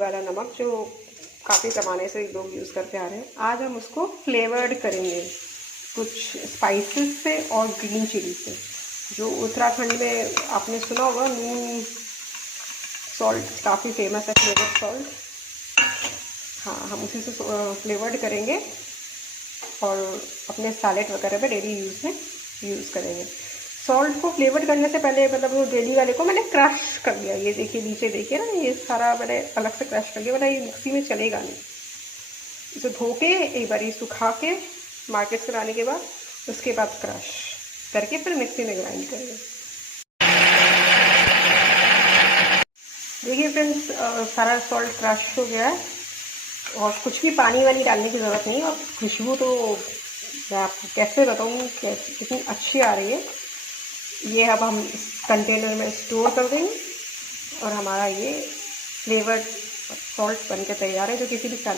वाला नमक जो काफ़ी ज़माने से लोग यूज़ करते आ रहे हैं, आज हम उसको फ्लेवर्ड करेंगे कुछ स्पाइसेस से और ग्रीन चिली से। जो उत्तराखंड में आपने सुना होगा नून सॉल्ट काफ़ी फेमस है, फ्लेवर्ड सॉल्ट। हाँ, हम उसी से फ्लेवर्ड करेंगे और अपने सैलेड वगैरह में डेली यूज़ में यूज़ करेंगे। सॉल्ट को फ्लेवर्ड करने से पहले मतलब वो डेली वाले को मैंने क्रश कर लिया। ये देखिए नीचे देखिए ना, ये सारा मैंने अलग से क्रश कर लिया, वरना ये मिक्सी में चलेगा नहीं। इसे धो के एक बार ये सुखा के मार्केट से लाने के बाद उसके बाद क्रश करके फिर मिक्सी में ग्राइंड करेंगे। देखिए फ्रेंड्स, सारा सॉल्ट क्रश हो गया है और कुछ भी पानी वानी डालने की ज़रूरत नहीं। और खुशबू तो मैं आपको कैसे बताऊँ कैसे कितनी अच्छी आ रही है। ये अब हम इस कंटेनर में स्टोर कर देंगे और हमारा ये फ्लेवर्ड सॉल्ट बनके तैयार है, जो किसी भी